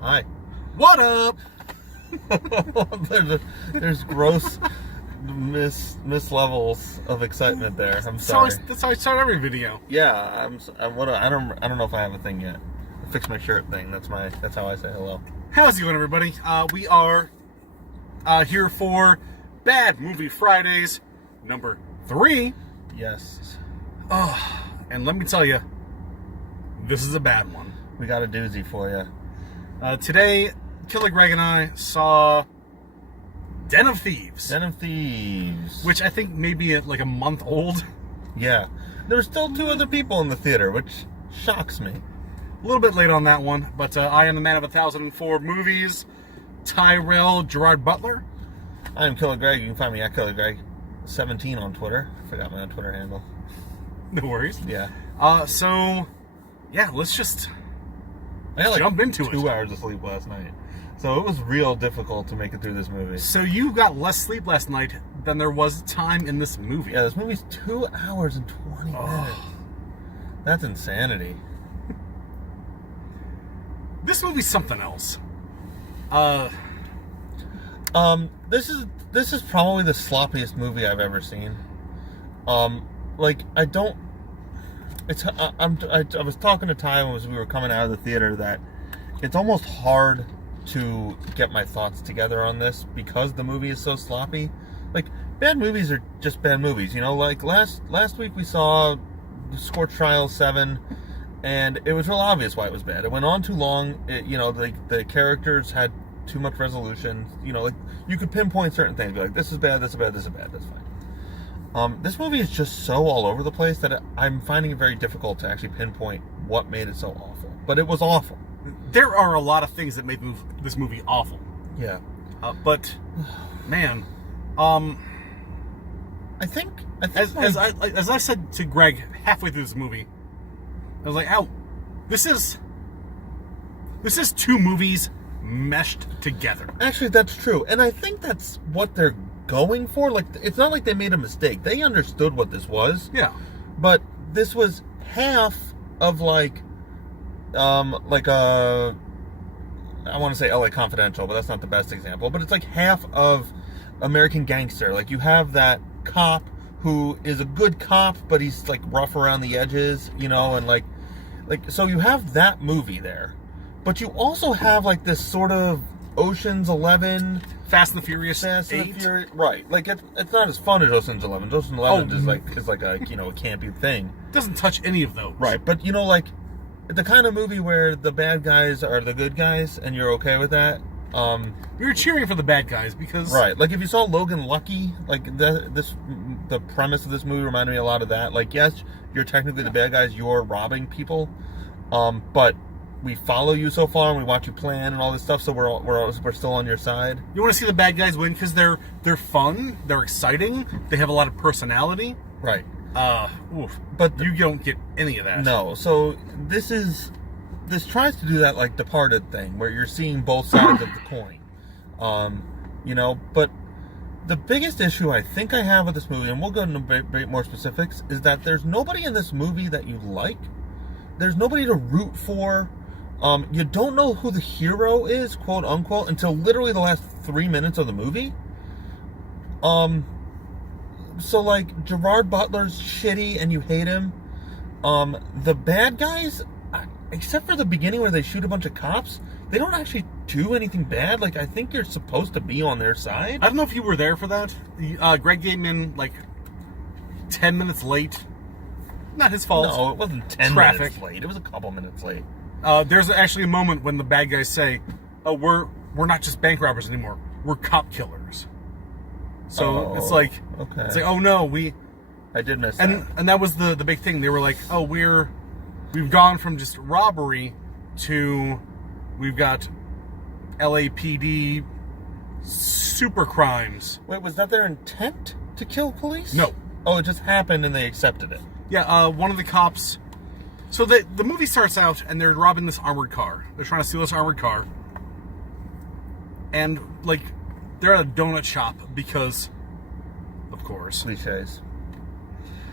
Hi. What up? there's gross mislevels of excitement there. I'm sorry. That's how I start every video. Yeah, I don't know if I have a thing yet. Fix my shirt thing. That's how I say hello. How's it going, everybody? We are here for Bad Movie Fridays, number 3. Yes. Oh, and let me tell you, this is a bad one. We got a doozy for you. Today, Killer Greg and I saw Den of Thieves. Den of Thieves. Which I think may be like a month old. Yeah. There were still 2 other people in the theater, which shocks me. A little bit late on that one, but I am the man of 1,004 movies, Tyrell Gerard Butler. I'm Killer Greg. You can find me at Killer Greg 17 on Twitter. I forgot my Twitter handle. No worries. Yeah. Yeah, let's just jump into it. 2 hours of sleep last night. So it was real difficult to make it through this movie. So you got less sleep last night than there was time in this movie. Yeah, this movie's 2 hours and 20 minutes. That's insanity. This movie's something else. This is probably the sloppiest movie I've ever seen. I was talking to Ty as we were coming out of the theater that it's almost hard to get my thoughts together on this because the movie is so sloppy. Like, bad movies are just bad movies, you know? Like, last week we saw Scorch Trial 7, and it was real obvious why it was bad. It went on too long. The characters had too much resolution. You know, like, you could pinpoint certain things. Be like, this is bad, this is bad, this is bad, that's fine. This movie is just so all over the place that I'm finding it very difficult to actually pinpoint what made it so awful. But it was awful. There are a lot of things that made this movie awful. Yeah. But, man, I think as I said to Greg halfway through this movie, I was like, "Ow, this is 2 movies meshed together." Actually, that's true, and I think that's what they're going for. Like, it's not like they made a mistake. They understood what this was. Yeah. But this was half of I want to say LA Confidential, but that's not the best example. But it's like half of American Gangster. Like, you have that cop who is a good cop, but he's like rough around the edges, you know, and like so you have that movie there. But you also have like this sort of Ocean's 11, Fast and the Furious 8. Right. Like, it's not as fun as Ocean's 11. Ocean's 11 is like a, you know, a campy thing. It doesn't touch any of those. Right. But, you know, like, the kind of movie where the bad guys are the good guys and you're okay with that. We were cheering for the bad guys because... Right. Like, if you saw Logan Lucky, like, the premise of this movie reminded me a lot of that. Like, yes, you're technically the bad guys. You're robbing people. But we follow you so far and we watch you plan and all this stuff, so we're still on your side. You want to see the bad guys win because they're fun, they're exciting, they have a lot of personality. Right. But you don't get any of that. No. So this tries to do that, like, Departed thing where you're seeing both sides of the coin. You know, but the biggest issue I think I have with this movie, and we'll go into a bit more specifics, is that there's nobody in this movie that you like. There's nobody to root for. You don't know who the hero is, quote unquote, until literally the last 3 minutes of the movie. So, like, Gerard Butler's shitty and you hate him. The bad guys, except for the beginning where they shoot a bunch of cops, they don't actually do anything bad. Like, I think you're supposed to be on their side. I don't know if you were there for that. Greg came in, like, 10 minutes late. Not his fault. No, it wasn't 10 minutes late. It was a couple minutes late. There's actually a moment when the bad guys say, "Oh, we're not just bank robbers anymore. We're cop killers." So it's like, okay. It's like, oh no, I did miss that. And that was the big thing. They were like, "Oh, we've gone from just robbery to we've got LAPD super crimes." Wait, was that their intent to kill police? No. Oh, it just happened and they accepted it. Yeah, one of the cops... So the movie starts out, and they're robbing this armored car. They're trying to steal this armored car. And, like, they're at a donut shop because, of course. Cliches.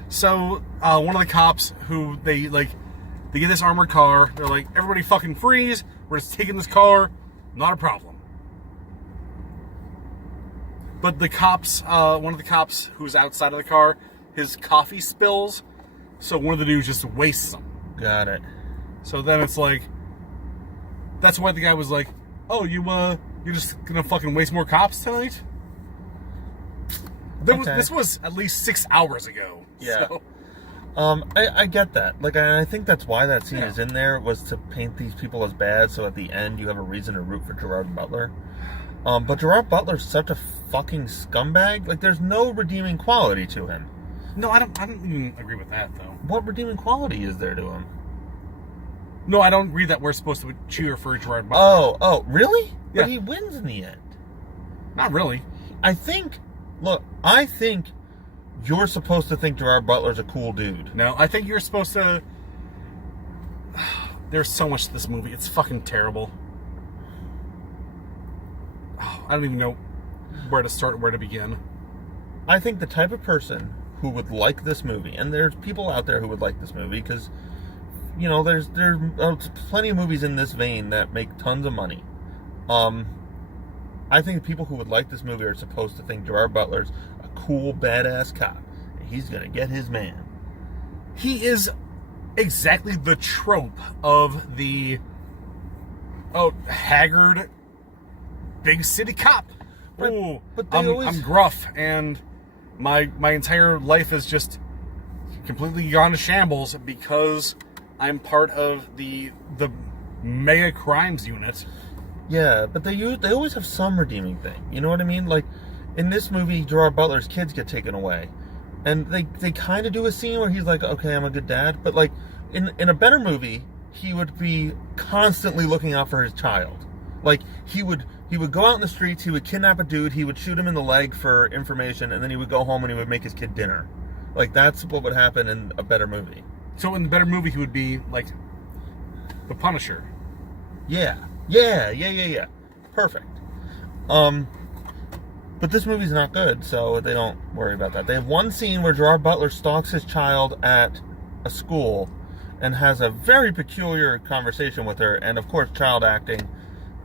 So, one of the cops who they They get this armored car. They're like, everybody fucking freeze. We're just taking this car. Not a problem. But the cops, one of the cops who's outside of the car, his coffee spills. So one of the dudes just wastes them. Got it. So then it's like, that's why the guy was like, oh, you're just gonna fucking waste more cops tonight? This was at least 6 hours ago. Yeah. So. I get that. Like, I think that's why that scene is in there, was to paint these people as bad, so at the end you have a reason to root for Gerard Butler. But Gerard Butler's such a fucking scumbag. Like, there's no redeeming quality to him. No, I don't even agree with that, though. What redeeming quality is there to him? No, I don't agree that we're supposed to cheer for Gerard Butler. Oh, really? Yeah. But he wins in the end. Not really. I think you're supposed to think Gerard Butler's a cool dude. No, I think you're supposed to... There's so much to this movie. It's fucking terrible. I don't even know where to start, where to begin. I think the type of person who would like this movie, and there's people out there who would like this movie, because, you know, there's plenty of movies in this vein that make tons of money. I think people who would like this movie are supposed to think Gerard Butler's a cool, badass cop, and he's gonna get his man. He is exactly the trope of the haggard big city cop. But I'm gruff, and my entire life is just completely gone to shambles because I'm part of the mega crimes unit. Yeah, but they always have some redeeming thing. You know what I mean? Like, in this movie, Gerard Butler's kids get taken away. And they kind of do a scene where he's like, okay, I'm a good dad. But, like, in a better movie, he would be constantly looking out for his child. Like, he would go out in the streets, he would kidnap a dude, he would shoot him in the leg for information, and then he would go home and he would make his kid dinner. Like, that's what would happen in a better movie. So in the better movie, he would be, like, the Punisher. Yeah. Perfect. But this movie's not good, so they don't worry about that. They have one scene where Gerard Butler stalks his child at a school and has a very peculiar conversation with her, and of course, child acting,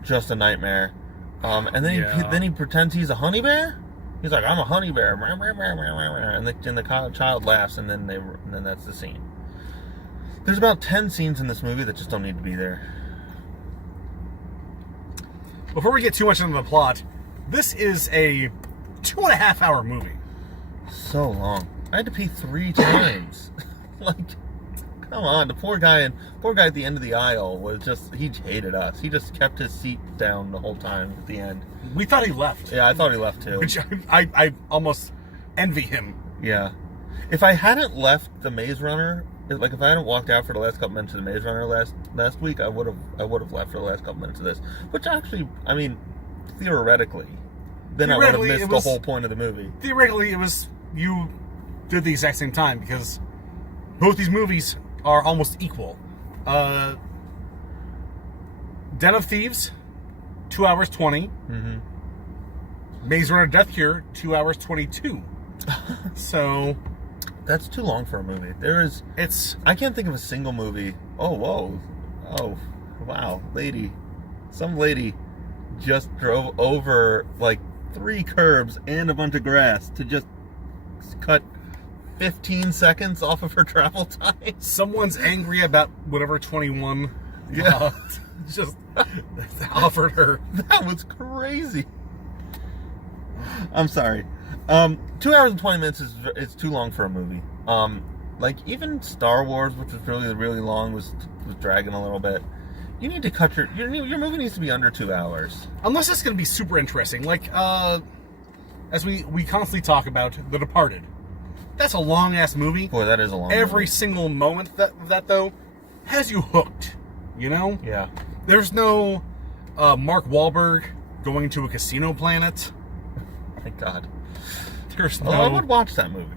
just a nightmare. And then he pretends he's a honey bear. He's like, I'm a honey bear, and the child laughs, and then that's the scene. There's about 10 scenes in this movie that just don't need to be there. Before we get too much into the plot, this is a 2.5 hour movie. So long. I had to pee 3 times. Like, come on. The poor guy at the end of the aisle he hated us. He just kept his seat down the whole time at the end. We thought he left. Yeah, I thought he left too. Which I almost envy him. Yeah. If I hadn't left the Maze Runner, like if I hadn't walked out for the last couple minutes of the Maze Runner last week, I would have left for the last couple minutes of this. Which actually, I mean, theoretically, then I would have missed the whole point of the movie. Theoretically, you did the exact same time, because both these movies are almost equal. Den of Thieves, 2 hours 20. Mm-hmm. Maze Runner Death Cure, 2 hours 22. So that's too long for a movie. I can't think of a single movie. Oh, whoa. Oh, wow. Some lady just drove over like 3 curbs and a bunch of grass to just cut 15 seconds off of her travel time. Someone's angry about whatever 21 just offered her. That was crazy. I'm sorry. 2 hours and 20 minutes is too long for a movie. Like even Star Wars, which was really, really long, was dragging a little bit. You need to cut your movie needs to be under 2 hours. Unless it's going to be super interesting. Like, as we constantly talk about, The Departed. That's a long-ass movie. Boy, that is a long movie. Every single moment that, though, has you hooked. You know? Yeah. There's no Mark Wahlberg going to a casino planet. Thank God. There's no... I would watch that movie.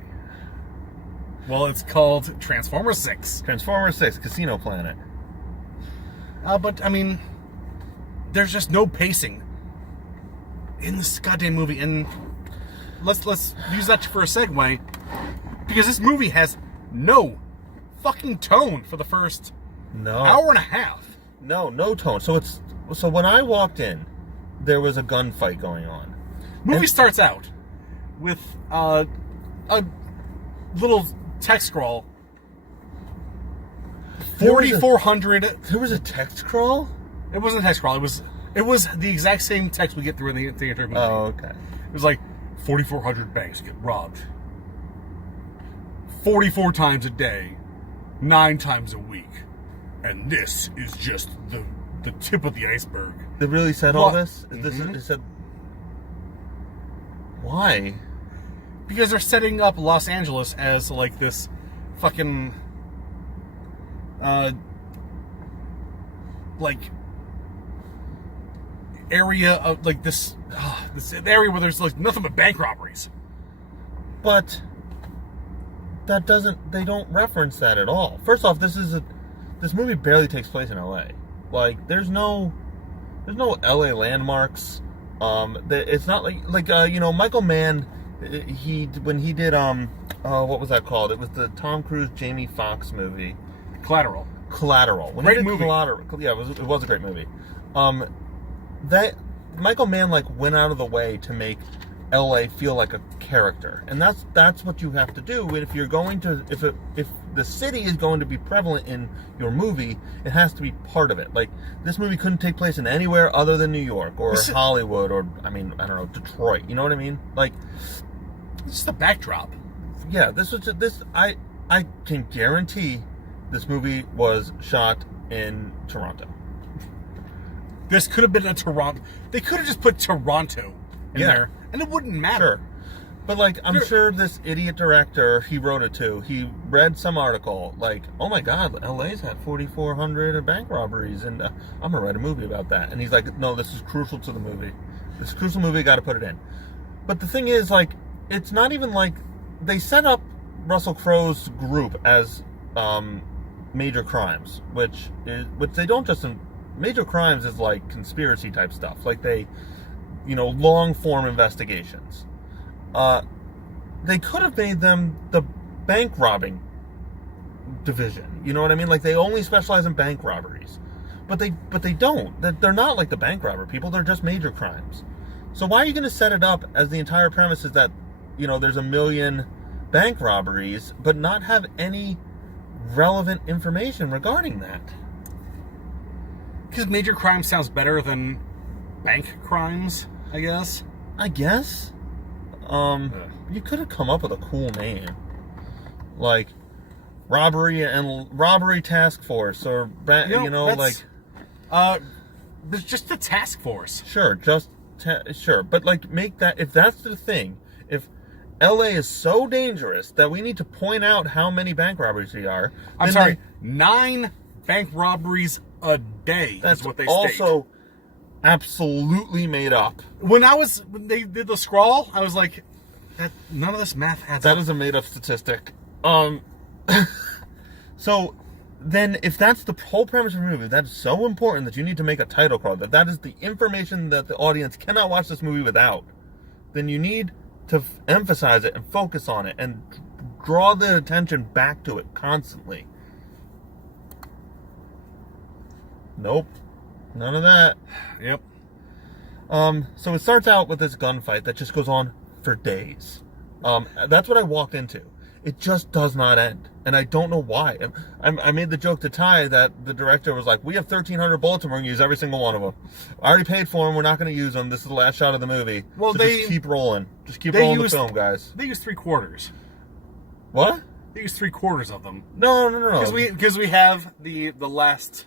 Well, it's called Transformers 6. Transformers 6, Casino Planet. But, I mean, there's just no pacing in this goddamn movie. And let's use that for a segue. Because this movie has no fucking tone for the first No. Hour and a half. No tone. So when I walked in, there was a gunfight going on. Movie starts out with a little text scroll. 4,400. There was a text scroll? It wasn't a text scroll. It was the exact same text we get through in the entire movie. Oh, okay. It was like 4,400 banks get robbed 44 times a day, 9 times a week, and this is just the tip of the iceberg. They really said all this? It said... Why? Because they're setting up Los Angeles as like this fucking like area of like this area where there's like nothing but bank robberies. But that doesn't... They don't reference that at all. First off, this movie barely takes place in LA. Like, there's no LA landmarks. It's not like Michael Mann. When he did what was that called? It was the Tom Cruise Jamie Foxx movie, Collateral. When Great he did movie. Collateral, yeah, it was a great movie. That Michael Mann went out of the way to make LA feel like a character, and that's what you have to do if you're going to if the city is going to be prevalent in your movie, it has to be part of it. Like, this movie couldn't take place in anywhere other than New York or Hollywood or I don't know, Detroit. You know what I mean? Like, this is the backdrop. Yeah, I can guarantee this movie was shot in Toronto. This could have been a Toronto. They could have just put Toronto in there, and it wouldn't matter. Sure. But, I'm sure this idiot director, he wrote it too, he read some article, oh my God, LA's had 4,400 bank robberies, and I'm going to write a movie about that. And he's like, no, this is crucial to the movie. This is crucial movie, got to put it in. But the thing is, it's not even they set up Russell Crowe's group as major crimes, which they don't just... Major crimes is conspiracy type stuff. They, long form investigations. They could have made them the bank robbing division. You know what I mean? They only specialize in bank robberies, but they don't. They're not like the bank robber people. They're just major crimes. So why are you going to set it up as the entire premise is that there's 1 million bank robberies, but not have any relevant information regarding that? Because major crime sounds better than bank crimes, I guess. You could have come up with a cool name. Robbery Task Force, or, there's just the task force. Sure, sure. But, make that, if that's the thing, if LA is so dangerous that we need to point out how many bank robberies there are. 9 bank robberies a day. That's what they also absolutely made up. When they did the scroll, I was like, none of this math adds up. That is a made up statistic. So then, if that's the whole premise of the movie, that's so important that you need to make a title card, that is the information that the audience cannot watch this movie without, then you need to emphasize it and focus on it and draw the attention back to it constantly. Nope. None of that. Yep. So it starts out with this gunfight that just goes on for days. That's what I walked into. It just does not end. And I don't know why. I made the joke to Ty that the director was like, we have 1,300 bullets and we're going to use every single one of them. I already paid for them. We're not going to use them. This is the last shot of the movie. Well, so just keep rolling. Just keep rolling the film, guys. They used 3/4. What? They used 3/4 of them. No. Because we have the last...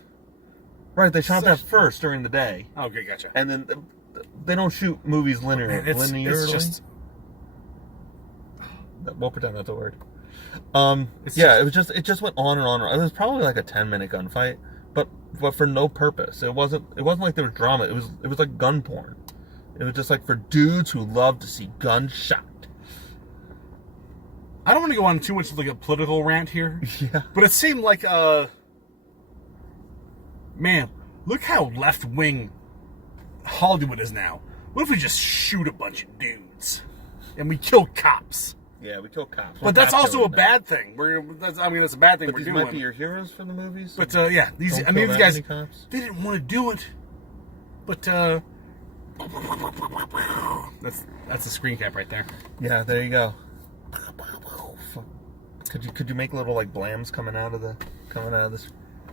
Right, they shot that first during the day. Okay, gotcha. And then they don't shoot movies linearly. It's just... We'll pretend that's a word. It just went on and on. It was probably a 10-minute gunfight, but for no purpose. It wasn't like there was drama. It was like gun porn. It was just for dudes who love to see guns shot. I don't want to go on too much a political rant here. Yeah. But it seemed like man, look how left-wing Hollywood is now. What if we just shoot a bunch of dudes and we kill cops? Yeah, we kill cops. But that's also a bad thing. That's a bad thing But we're these doing. might be your heroes for the movies. But yeah, these guys, they didn't want to do it. But that's the screen cap right there. Yeah, there you go. Could you make little like blams coming out of this?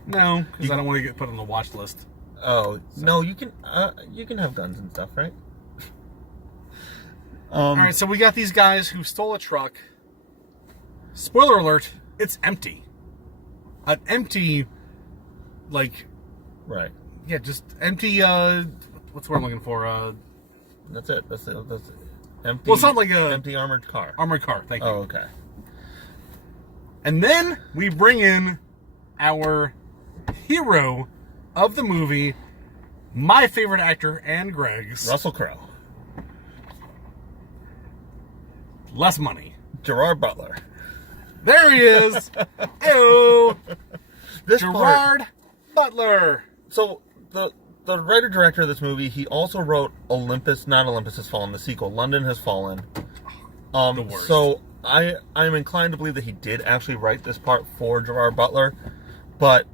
No, because I don't want to get put on the watch list. Oh no, you can have guns and stuff, right? All right, so we got these guys who stole a truck. Spoiler alert: it's empty. An empty, like, right? Yeah, just empty. What's the word I'm looking for? That's it. That's it. Empty. Well, it's not like a empty armored car. Armored car. Thank you. Oh, okay. And then we bring in our hero of the movie, my favorite actor and Greg's, Russell Crowe. Less money. Gerard Butler. There he is. Ew. Gerard Butler. So the writer-director of this movie, he also wrote Not Olympus Has Fallen, the sequel, London Has Fallen. The worst. So I'm inclined to believe that he did actually write this part for Gerard Butler, but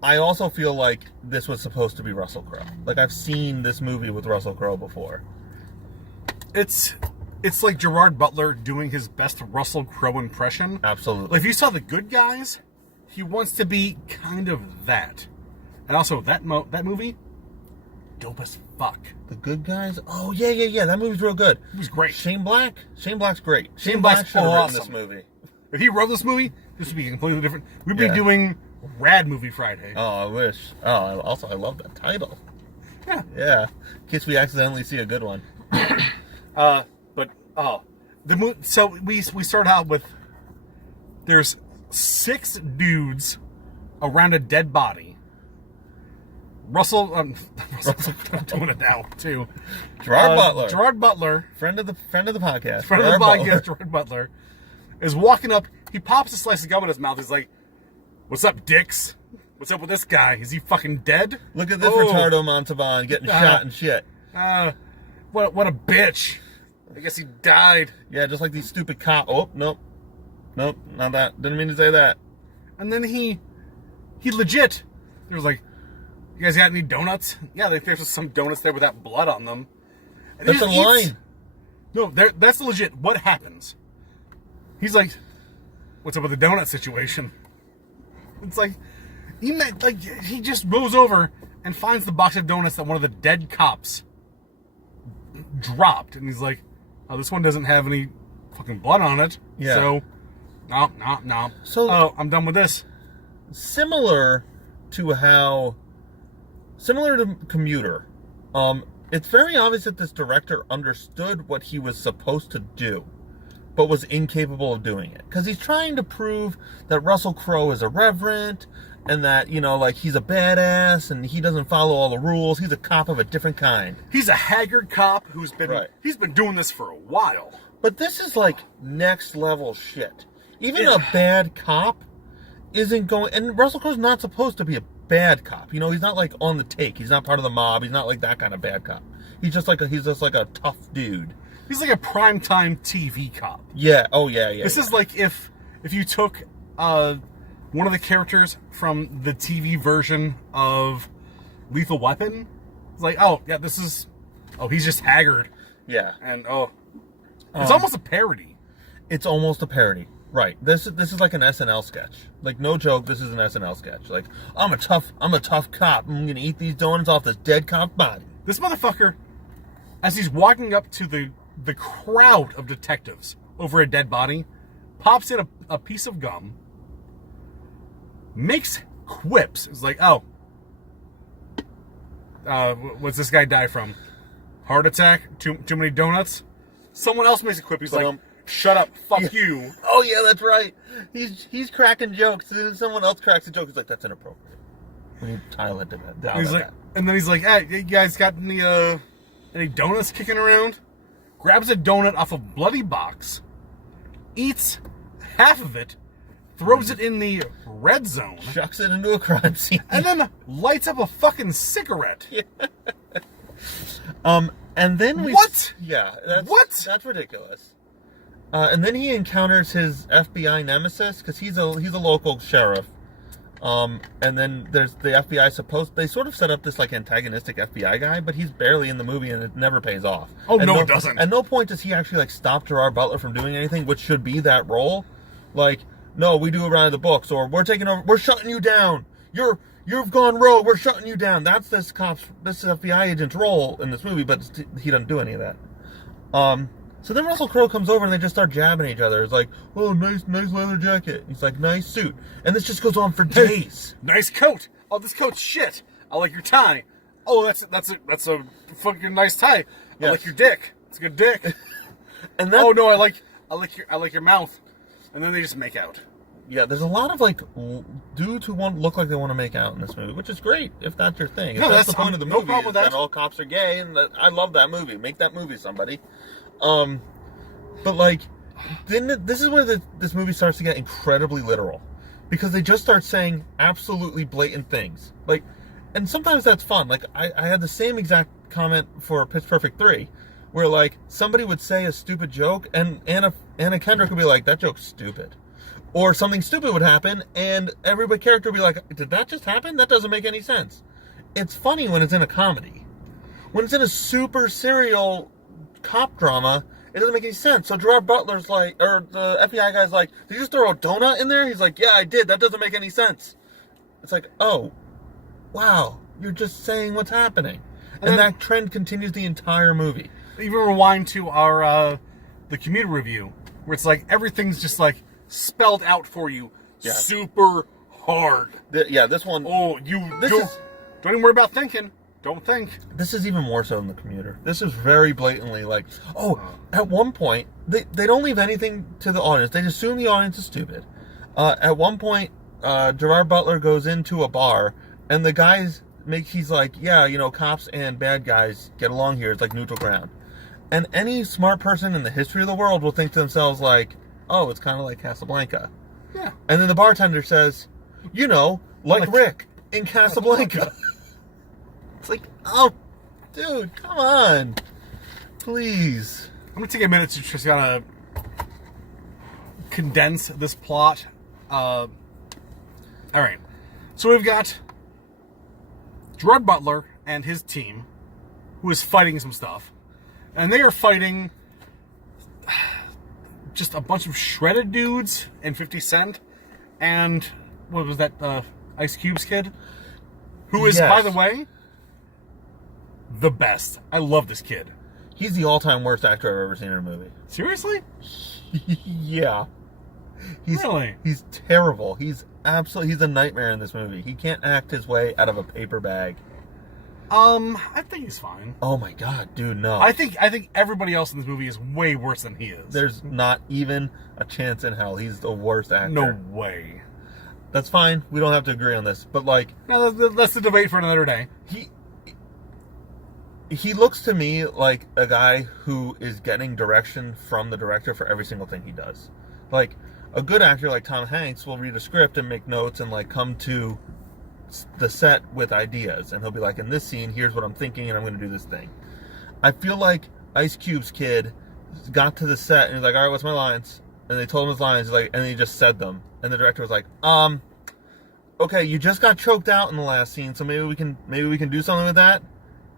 I also feel like this was supposed to be Russell Crowe. Like, I've seen this movie with Russell Crowe before. It's like Gerard Butler doing his best Russell Crowe impression. Absolutely. Like, if you saw The Good Guys, he wants to be kind of that. And also, that movie, dope as fuck. The Good Guys? Oh, yeah. That movie's real good. It was great. Shane Black's great. Shane Black should have written this movie. If he wrote this movie, this would be completely different. We'd be doing Rad Movie Friday. Oh, I wish. Oh, also, I love that title. Yeah. Yeah. In case we accidentally see a good one. So we start out with, there's 6 dudes around a dead body. Russell, I'm doing it now too. Gerard Butler, friend of the podcast. Gerard Butler is walking up. He pops a slice of gum in his mouth. He's like, "What's up, dicks? What's up with this guy? Is he fucking dead? Look at this retardo Montalban getting shot and shit. What a bitch. I guess he died." Yeah, just like these stupid cops. Oh, nope, not that. Didn't mean to say that. And then he legit. There was like, "You guys got any donuts?" Yeah, there's some donuts there with that blood on them. And that's a line. No, that's legit. What happens? He's like, "What's up with the donut situation?" It's like, he just goes over and finds the box of donuts that one of the dead cops dropped, and he's like, "Oh, this one doesn't have any fucking blood on it." Yeah. So, no. So, I'm done with this. Similar to Commuter, it's very obvious that this director understood what he was supposed to do, but was incapable of doing it. Because he's trying to prove that Russell Crowe is irreverent, and that, he's a badass, and he doesn't follow all the rules. He's a cop of a different kind. He's a haggard cop who's been doing this for a while. But this is like next level shit. Even a bad cop isn't going, and Russell Crowe's not supposed to be a bad cop. He's not like on the take. He's not part of the mob. He's not like that kind of bad cop. He's just like a tough dude. He's like a primetime TV cop. Yeah. Oh yeah. This is like if you took one of the characters from the TV version of Lethal Weapon. It's like, he's just haggard. Yeah. And it's almost a parody. It's almost a parody. Right. This is like an SNL sketch. Like, no joke, this is an SNL sketch. Like, I'm a tough cop. I'm gonna eat these donuts off this dead cop's body. This motherfucker, as he's walking up to the crowd of detectives over a dead body, pops in a piece of gum, makes quips. It's like, what's this guy die from? Heart attack? Too many donuts? Someone else makes a quip. He's like, "Shut up, fuck you." Oh yeah, that's right. He's cracking jokes, and then someone else cracks a joke. He's like, "That's inappropriate." We need to tile it down. He's like, and then he's like, "Hey, you guys got any donuts kicking around?" Grabs a donut off a bloody box, eats half of it, throws it in the red zone, chucks it into a crime scene, and then lights up a fucking cigarette. Yeah. And then What? Yeah. That's ridiculous. And then he encounters his FBI nemesis because he's a local sheriff. And then there's the FBI they sort of set up this like antagonistic FBI guy, but he's barely in the movie and it never pays off. Oh, no, it doesn't. At no point does he actually like stop Gerard Butler from doing anything, which should be that role. Like, no, we do around the books, or we're taking over, we're shutting you down. You've gone rogue, we're shutting you down. That's this FBI agent's role in this movie, but he doesn't do any of that. So then Russell Crowe comes over and they just start jabbing each other. It's like, oh, nice leather jacket. He's like, nice suit. And this just goes on for days. Nice coat. Oh, this coat's shit. I like your tie. Oh, that's a fucking nice tie. I like your dick. It's a good dick. And then, oh no, I like your mouth. And then they just make out. Yeah, there's a lot of like dudes who look like they want to make out in this movie, which is great if that's your thing. If that's the point of the movie. No problem with that. All cops are gay, and I love that movie. Make that movie, somebody. But like, then this is where this movie starts to get incredibly literal, because they just start saying absolutely blatant things. Like, and sometimes that's fun. Like, I had the same exact comment for Pitch Perfect 3, where like somebody would say a stupid joke, and Anna Kendrick would be like, that joke's stupid. Or something stupid would happen, and every character would be like, did that just happen? That doesn't make any sense. It's funny when it's in a comedy. When it's in a super serial cop drama, it doesn't make any sense. So Gerard Butler's like, or the FBI guy's like, did you just throw a donut in there? He's like, yeah, I did. That doesn't make any sense. It's like, oh, wow, you're just saying what's happening. And that trend continues the entire movie. Even rewind to our the Commuter review, where it's like everything's just like spelled out for you, super hard. This one. Oh, don't even worry about thinking. Don't think. This is even more so than the Commuter. This is very blatantly like, at one point, they don't leave anything to the audience. They assume the audience is stupid. At one point, Gerard Butler goes into a bar, and the guys he's like, yeah, cops and bad guys get along here. It's like neutral ground. And any smart person in the history of the world will think to themselves like, oh, it's kind of like Casablanca. Yeah. And then the bartender says, like Rick in Casablanca. It's like, oh, dude, come on. Please. I'm going to take a minute to just kind of condense this plot. All right. So we've got Gerard Butler and his team, who is fighting some stuff. And they are fighting just a bunch of shredded dudes and 50 Cent. And what was that, Ice Cube's kid? Who is, by the way, the best. I love this kid. He's the all-time worst actor I've ever seen in a movie. Seriously? Yeah. Really? He's terrible. He's a nightmare in this movie. He can't act his way out of a paper bag. I think he's fine. Oh my god, dude, no. I think everybody else in this movie is way worse than he is. There's not even a chance in hell he's the worst actor. No way. That's fine. We don't have to agree on this, but like, no, that's the debate for another day. He looks to me like a guy who is getting direction from the director for every single thing he does. Like, a good actor like Tom Hanks will read a script and make notes and like come to the set with ideas, and he'll be like, in this scene, here's what I'm thinking, and I'm going to do this thing. I feel like Ice Cube's kid got to the set and he's like, all right, what's my lines? And they told him his lines, and he just said them. And the director was like, okay, you just got choked out in the last scene, so maybe we can do something with that.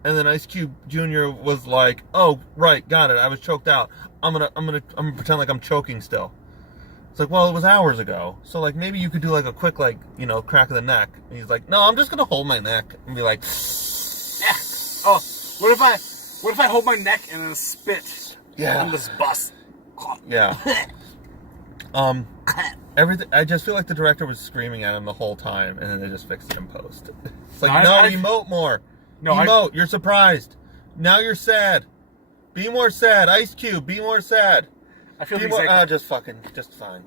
And then Ice Cube Jr. was like, oh, right, got it, I was choked out. I'm gonna pretend like I'm choking still. It's like, well, it was hours ago. So, like, maybe you could do, like, a quick, like, crack of the neck. And he's like, no, I'm just going to hold my neck. And be like, yeah. Oh, what if I hold my neck and then spit on this bus? Yeah. Everything. I just feel like the director was screaming at him the whole time, and then they just fixed it in post. It's like, emote more. No, emote. You're surprised. Now you're sad. Be more sad. Ice Cube, be more sad. I feel just fine.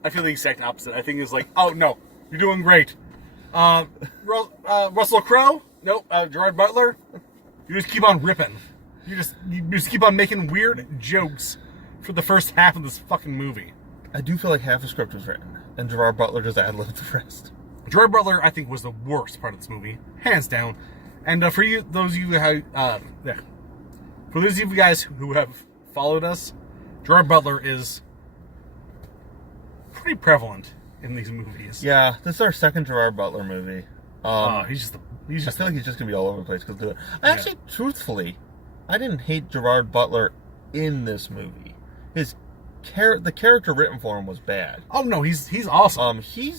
I feel the exact opposite. I think it's like, oh no, you're doing great. Russell Crowe, nope. Gerard Butler, you just keep on ripping. You just keep on making weird jokes for the first half of this fucking movie. I do feel like half the script was written, and Gerard Butler just ad-libbed the rest. Gerard Butler, I think, was the worst part of this movie, hands down. And for those of you guys who have followed us, Gerard Butler is pretty prevalent in these movies. Yeah, this is our second Gerard Butler movie. He's I feel like he's just gonna be all over the place because actually, truthfully, I didn't hate Gerard Butler in this movie. The character written for him was bad. Oh no, he's awesome. He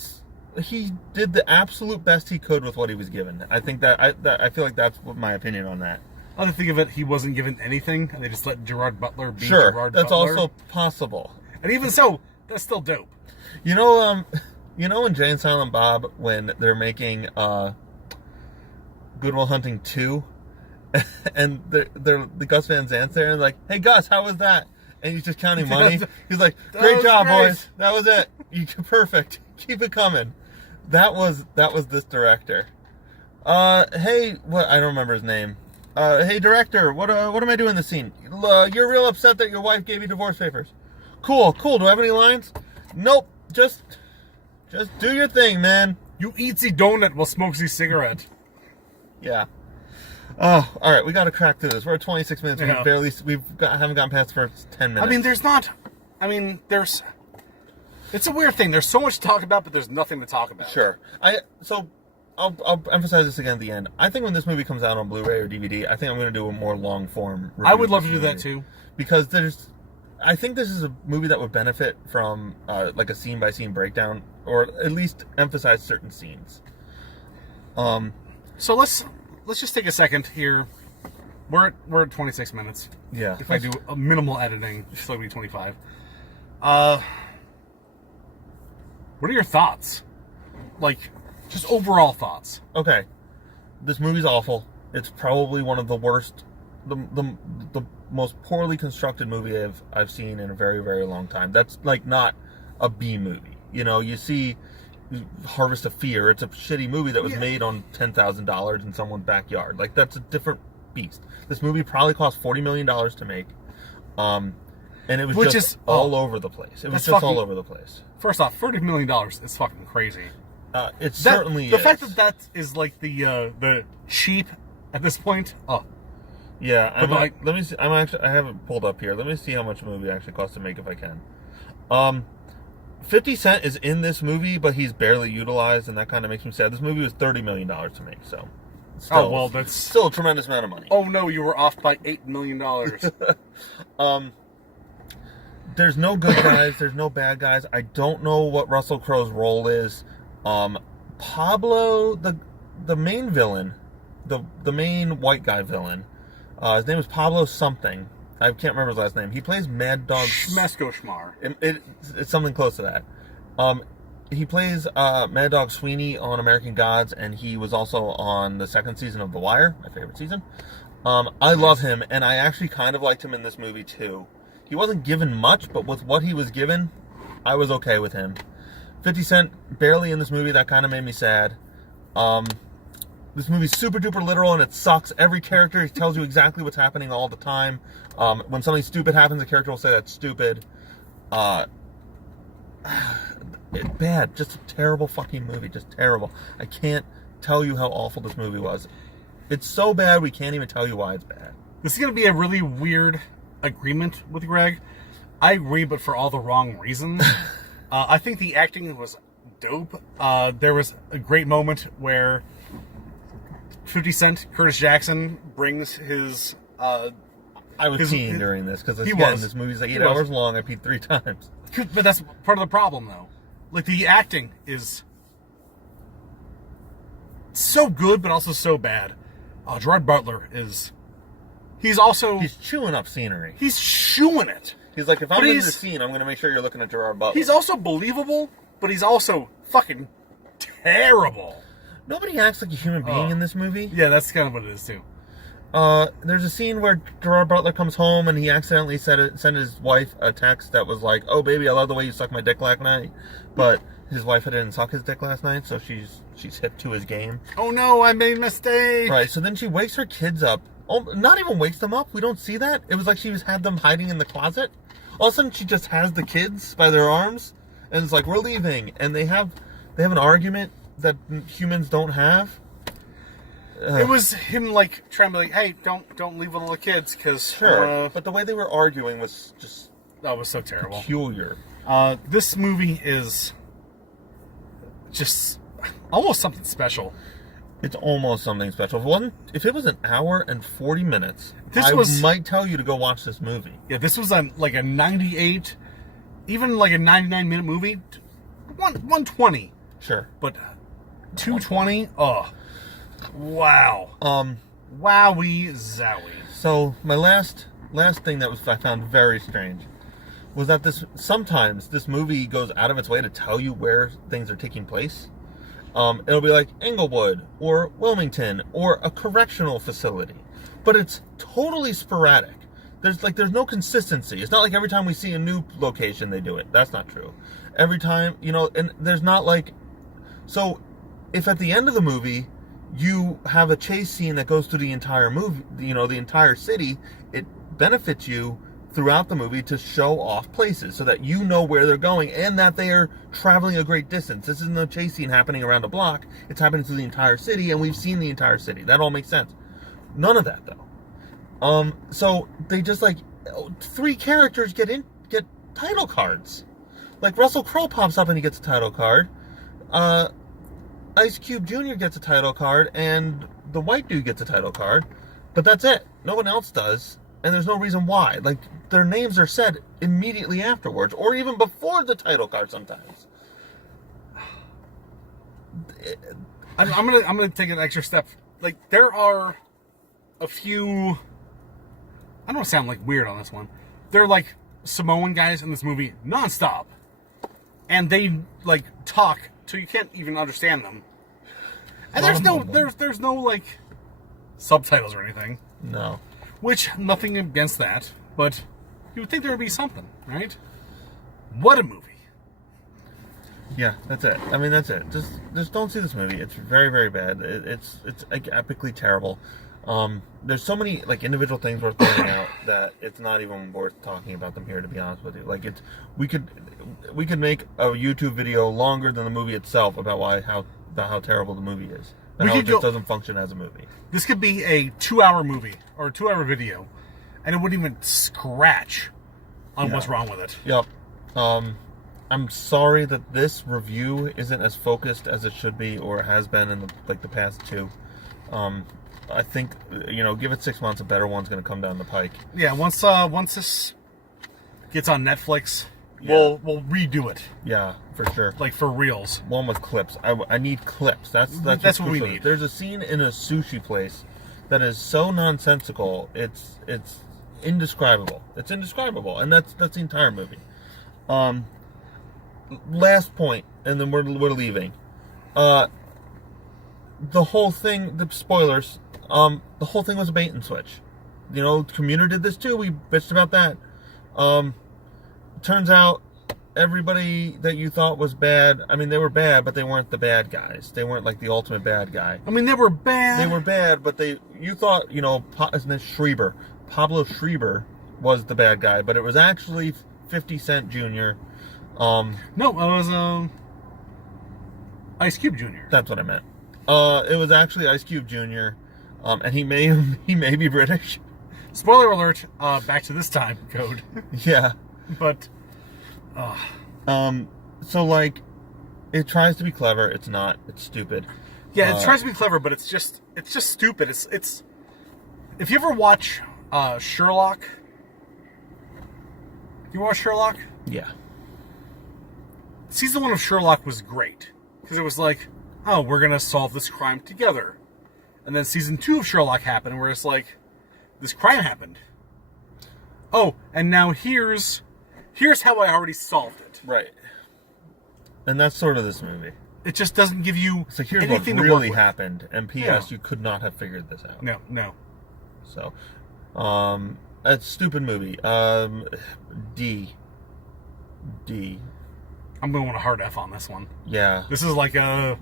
did the absolute best he could with what he was given. I think I feel like that's my opinion on that. Other thing of it, he wasn't given anything, and they just let Gerard Butler be Sure, Gerard that's Butler. also possible. And even so, that's still dope. You know in Jay and Silent Bob when they're making Good Will Hunting 2, and the Gus Van Zant's there and like, hey Gus, how was that? And he's just counting money. He's like, great job, boys. That was it. Perfect. Keep it coming. That was this director. Hey, what? I don't remember his name. Hey, director, what am I doing in this scene? You're real upset that your wife gave you divorce papers. Cool. Do I have any lines? Nope. Just do your thing, man. You eats a donut while smokes a cigarette. Yeah. Oh, all right. We got to crack through this. We're at 26 minutes. Yeah. Haven't gotten past the first 10 minutes. There's. It's a weird thing. There's so much to talk about, but there's nothing to talk about. Sure. I'll emphasize this again at the end. I think when this movie comes out on Blu-ray or DVD, I think I'm going to do a more long-form review. I would love to do that too. Because I think this is a movie that would benefit from like a scene-by-scene breakdown, or at least emphasize certain scenes. So let's just take a second here. We're at 26 minutes. Yeah. If I do a minimal editing, it'll be 25. What are your thoughts? Like, just overall thoughts. Okay. This movie's awful. It's probably one of the worst, the most poorly constructed movie I've seen in a very, very long time. That's like not a B movie. You know, you see Harvest of Fear. It's a shitty movie that was made on $10,000 in someone's backyard. Like, that's a different beast. This movie probably cost $40 million to make. And it was just all over the place. It was just all over the place. First off, $40 million is fucking crazy. It certainly is. The fact that is like the cheap at this point. Oh, yeah. Let me see. I have it pulled up here. Let me see how much a movie actually costs to make if I can. 50 Cent is in this movie, but he's barely utilized, and that kind of makes me sad. This movie was $30 million to make, so. That's still a tremendous amount of money. Oh no, you were off by $8 million. There's no good guys. There's no bad guys. I don't know what Russell Crowe's role is. Pablo, the main villain, the main white guy villain, his name is Pablo something. I can't remember his last name. He plays Mad Dog. Schmesko Schmar. It's something close to that. He plays Mad Dog Sweeney on American Gods, and he was also on the second season of The Wire, my favorite season. I love him, and I actually kind of liked him in this movie too. He wasn't given much, but with what he was given, I was okay with him. 50 Cent barely in this movie. That kind of made me sad. This movie's super duper literal and it sucks. Every character tells you exactly what's happening all the time. When something stupid happens, the character will say that's stupid. Bad. Just a terrible fucking movie. Just terrible. I can't tell you how awful this movie was. It's so bad we can't even tell you why it's bad. This is going to be a really weird agreement with Greg. I agree, but for all the wrong reasons. I think the acting was dope. There was a great moment where 50 Cent, Curtis Jackson, brings his... I was peeing during this, because again, this movie's like 8 hours long. I peed 3 times. But that's part of the problem, though. Like, the acting is so good, but also so bad. Gerard Butler is... He's chewing up scenery. He's chewing it. He's like, if I'm in your scene, I'm going to make sure you're looking at Gerard Butler. He's also believable, but he's also fucking terrible. Nobody acts like a human being in this movie. Yeah, that's kind of what it is, too. There's a scene where Gerard Butler comes home and he accidentally sent his wife a text that was like, oh, baby, I love the way you sucked my dick last night. But his wife didn't suck his dick last night, so she's hip to his game. Oh, no, I made a mistake. Right, so then she wakes her kids up. Oh, not even wakes them up. We don't see that. It was like she had them hiding in the closet. All of a sudden, she just has the kids by their arms, and it's like, we're leaving. And they have an argument that humans don't have. It was him, like, trying to be like, hey, don't leave with all the kids, because... Sure, but the way they were arguing was just... That was so terrible. Peculiar. This movie is just almost something special. It's almost something special. If it was an hour and 40 minutes, I might tell you to go watch this movie. Yeah, this was like a 98, even like a 99-minute movie. 120. Sure. But 220? Oh. Wow. Wowie zowie. So my last thing that I found very strange was that sometimes this movie goes out of its way to tell you where things are taking place. It'll be like Englewood or Wilmington or a correctional facility, but it's totally sporadic. There's no consistency. It's not like every time we see a new location they do it. That's not true. Every time, and there's not like, so if at the end of the movie you have a chase scene that goes through the entire movie, the entire city, it benefits you throughout the movie to show off places so that you know where they're going and that they are traveling a great distance. This isn't a chase scene happening around a block. It's happening through the entire city, and we've seen the entire city. That all makes sense. None of that, though. So they just, like, 3 characters get title cards. Like, Russell Crowe pops up and he gets a title card. Ice Cube Jr. gets a title card, and the white dude gets a title card. But that's it. No one else does. And there's no reason why. Like, their names are said immediately afterwards, or even before the title card sometimes. I'm gonna take an extra step. Like, there are a few. I don't want to sound like weird on this one. They're like Samoan guys in this movie nonstop, and they like talk so you can't even understand them. And there's no like subtitles or anything. No. Which, nothing against that, but you would think there would be something, right? What a movie. Yeah, that's it. I mean, that's it. Just don't see this movie. It's very, very bad. It's like epically terrible. There's so many like individual things worth pointing out that it's not even worth talking about them here, to be honest with you. Like, we could make a YouTube video longer than the movie itself about how terrible the movie is. And how it just doesn't function as a movie. This could be a 2-hour movie or a 2-hour video, and it wouldn't even scratch on what's wrong with it. Yep. I'm sorry that this review isn't as focused as it should be or has been in the past 2. I think give it 6 months, a better one's going to come down the pike. Yeah, once this gets on Netflix, we'll redo it. Yeah, for sure. Like, for reals. One with clips. I need clips. That's what we need. There's a scene in a sushi place that is so nonsensical. It's indescribable. It's indescribable, and that's the entire movie. Last point, and then we're leaving. The whole thing. The spoilers. The whole thing was a bait and switch. Commuter did this too. We bitched about that. Turns out everybody that you thought was bad, I mean, they were bad, but they weren't the bad guys. They weren't like the ultimate bad guy. I mean, they were bad. They were bad, but you thought, isn't it Schreiber? Pablo Schreiber was the bad guy, but it was actually 50 Cent Jr. No, it was Ice Cube Jr. That's what I meant. It was actually Ice Cube Jr. And he may be British. Spoiler alert, back to this time code. Yeah. But so like it tries to be clever, it's not. It's stupid. Yeah, it tries to be clever, but it's just stupid. It's if you ever watch Sherlock. You watch Sherlock? Yeah. Season 1 of Sherlock was great because it was like, oh, we're gonna solve this crime together. And then season 2 of Sherlock happened, where it's like, this crime happened. Oh, and now here's how I already solved it. Right. And that's sort of this movie. It just doesn't give you so here's anything what to really work with. happened. And P.S. You could not have figured this out. No. So, it's a stupid movie. D. I'm going with a hard F on this one. Yeah. This is like a 40%.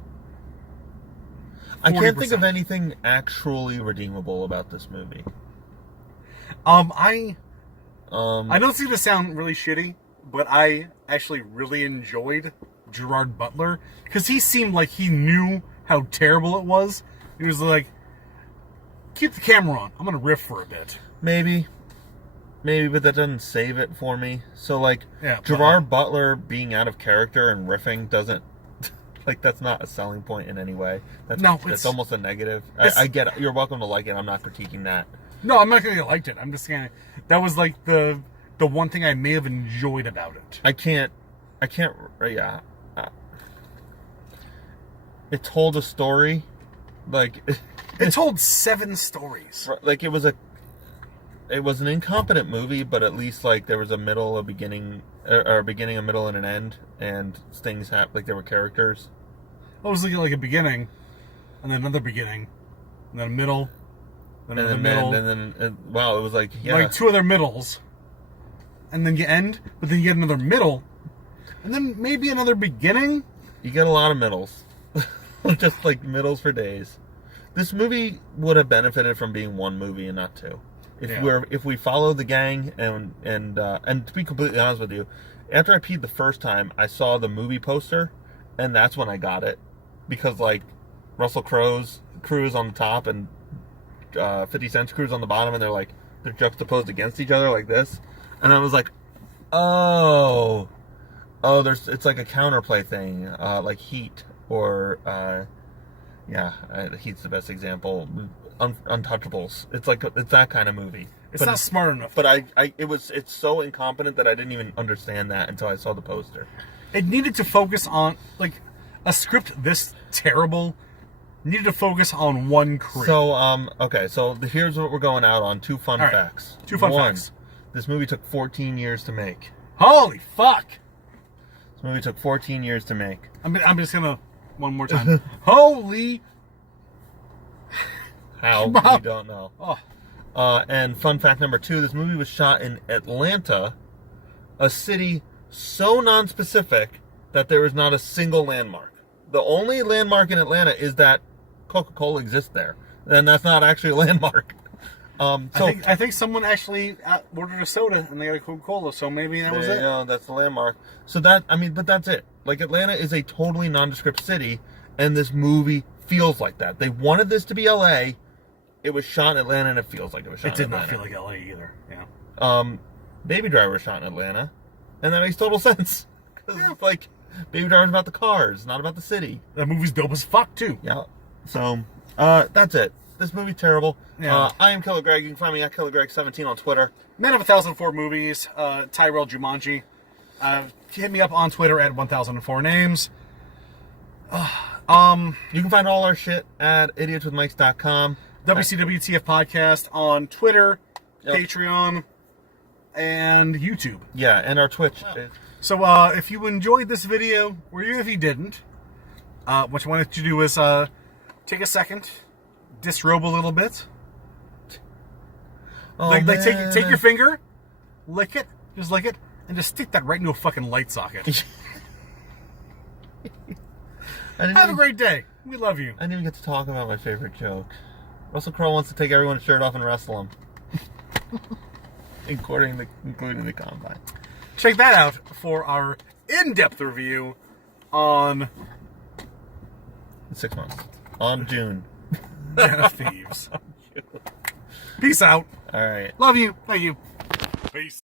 I can't think of anything actually redeemable about this movie. I know it's going to sound really shitty, but I actually really enjoyed Gerard Butler because he seemed like he knew how terrible it was. He was like, keep the camera on. I'm going to riff for a bit. Maybe. maybe, but that doesn't save it for me. So, like, Yeah, Gerard Butler being out of character and riffing doesn't, like, that's not a selling point in any way. That's almost a negative. I get it. You're welcome to like it. I'm not critiquing that. No, I'm not going to liked it. I'm just saying that was like the one thing I may have enjoyed about it. I can't, yeah. It told a story, like... It told 7 stories. Like, it was an incompetent movie, but at least, like, there was a middle, a beginning, or a beginning, a middle, and an end, and things happened, like, there were characters. I was looking like a beginning, and then another beginning, and then a middle, then another middle. And then, wow, it was like, yeah. Like 2 other middles. And then you end, but then you get another middle, and then maybe another beginning. You get a lot of middles. Just, like, middles for days. This movie would have benefited from being one movie and not 2. If we follow the gang and to be completely honest with you, after I peed the first time, I saw the movie poster, and that's when I got it, because like Russell Crowe's crew is on the top and 50 Cent's crew is on the bottom, and they're juxtaposed against each other like this, and I was like, oh, it's like a counterplay thing, like Heat or. Heat's the best example. Untouchables. It's that kind of movie. It's not smart enough. But it's so incompetent that I didn't even understand that until I saw the poster. It needed to focus on, like, a script this terrible needed to focus on one crew. So okay, so here's what we're going out on. 2 fun facts. 2 fun facts. This movie took 14 years to make. Holy fuck! This movie took 14 years to make. I'm just gonna. One more time. Holy... How? We don't know. Oh. And fun fact number 2, this movie was shot in Atlanta, a city so non-specific that there is not a single landmark. The only landmark in Atlanta is that Coca-Cola exists there. And that's not actually a landmark. I think someone actually ordered a soda and they got a Coca-Cola, so maybe that was it. Yeah, that's the landmark. So but that's it. Like, Atlanta is a totally nondescript city, and this movie feels like that. They wanted this to be L.A. It was shot in Atlanta, and it feels like it was shot in Atlanta. It did not feel like L.A. either. Yeah. Baby Driver was shot in Atlanta, and that makes total sense. Because, like, Baby Driver's about the cars, not about the city. That movie's dope as fuck, too. Yeah. So, that's it. This movie's terrible. Yeah. I am Killer Greg. You can find me at KillerGreg17 on Twitter. Man of 1,004 Movies, Tyrell Jumanji. Hit me up on Twitter at 1004 names. You can find all our shit at IdiotswithMics.com. WCWTF Podcast on Twitter, Patreon, and YouTube. Yeah, and our Twitch. So if you enjoyed this video, or even if you didn't, what you wanted to do is take a second, disrobe a little bit. Take your finger, lick it, just lick it, and just stick that right into a fucking light socket. Have a great day. We love you. I didn't even get to talk about my favorite joke. Russell Crowe wants to take everyone's shirt off and wrestle him. including the combine. Check that out for our in-depth review on... 6 months. On June. Thieves. Peace out. All right. Love you. Thank you. Peace.